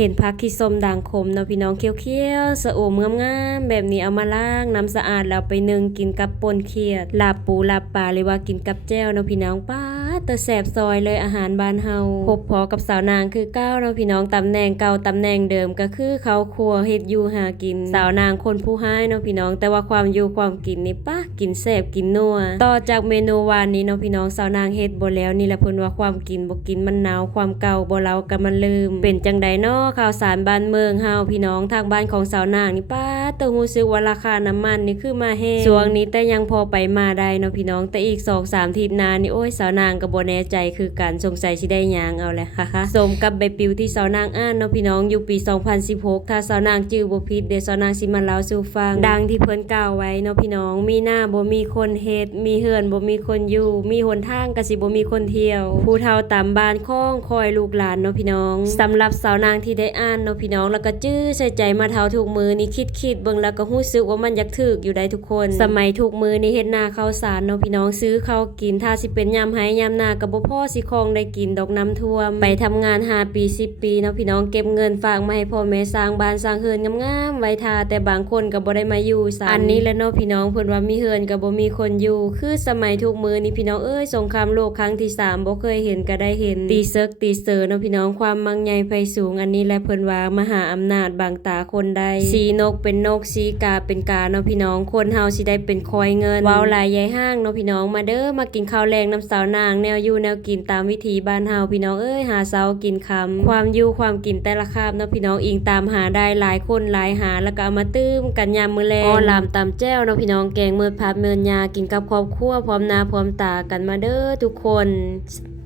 เห็นผักขี้ส้มด่างขมเนาะพี่น้องเขียวๆสะโอมงามๆแบบนี้เอามาล้างน้ำสะอาดแล้วไปนึ่งกินกับป่นเขียดลาบปูลาบปลาหรือว่ากินกับแจ่วเนาะพี่น้องป้าแต่แสบซอยเลยอาหารบ้านเฮาพบพอกับสาวนางคือเก้าเนาะพี่น้องตำแหน่งเก่าตำแหน่งเดิมก็คือเขาครัวเฮ็ดอยู่หากินสาวนางคนผู้ให้เนาะพี่น้องแต่ว่าความอยู่ความกินนี่ป้ากินแสบกินนัวต่อจากเมนูวานนี้เนาะพี่น้องสาวนางเฮ็ดบ่แล้วนี่แหละเพิ่นว่าความกินบ่กินมันหนาวความเก่าบ่เล่ากันมันลืมเป็นจังใดน้อข่าวสารบ้านเมืองเฮาพี่น้องทางบ้านของสาวนางนี่ป้าแต่ฮู้สึกว่าราคาน้ำมันนี่คือมาแฮงช่วงนี้แต่ยังพอไปมาได้เนาะพี่น้องแต่อีก 2-3 อาทิตย์หน้านี่โอ้ยสาวนางก็บ่แน่ใจคือกันสงสัยสิได้หยังเอาแหละค่ะสมกับใบปลิวที่สาวนางอ่านเนาะพี่น้องอยู่ปี 2016 ถ้าสาวนางจื้อบ่ผิดเดี๋ยวสาวนางสิมาเล่าสู่ฟังดังที่เพิ่นกล่าวไว้เนาะพี่น้องมีหน้าบ่มีคนเฮ็ดมีเฮือนบ่มีคนอยู่มีหนทางก็สิบ่มีคนเที่ยวผู้เฒ่าตามบ้านค้องคอยลูกหลานเนาะพี่น้องสำหรับสาวนางที่ได้อ่านเนาะพี่น้องแล้วก็จื้อใส่ใจมาเท่าทุกมือนี่คิดเบิ่งแล้วก็รู้สึกว่ามันอยากถึกอยู่ได้ทุกคนสมัยทุกมือนี่เฮ็ดนาข้าวสารเนาะพี่น้องซื้อข้าวกินถ้าสิเป็นยามไห้ยามนาก็บ่พอสิคองได้กินดอกน้ำท่วมไปทำงาน5ปี10ปีเนาะพี่น้องเก็บเงินฝากมาให้พ่อแม่สร้างบ้านสร้างเรือนงามๆไว้ท่าแต่บางคนก็บ่ได้มาอยู่ซะอันนี้แหละเนาะพี่น้องเพิ่นว่ามีเรือนก็บ่มีคนอยู่คือสมัยทุกมือนี่พี่น้องเอ้ยสงครามโลกครั้งที่3บ่เคยเห็นก็ได้เห็นตีเซิกตีเซอเนาะพี่น้องความมั่งใหญ่ไผสูงอันนี้แหละเพิ่นว่ามหาอำนาจบางตาคนใดสีนกเป็นนกสีกาเป็นกาเนาะพี่น้องคนเฮาสิได้เป็นคอยเงินว้าวหลายใหญ่ห้างเนาะพี่น้องมาเด้อมากินข้าวแรงน้ำสาวนางแนวอยู่แนวกินตามวิถีบ้านเฮาพี่น้องเอ้ยหาเช้ากินค่ำความอยู่ความกินแต่ละคาบเนาะพี่น้องอิงตามหาได้หลายคนหลายหาแล้วก็เอามาตื้มกันยามมื้อแลงอ้อลามตำแจ้วเนาะพี่น้องแกงเมิดผัดเมินยากินกับครอบครัวพร้อมหน้าพร้อมตากันมาเด้อทุกคน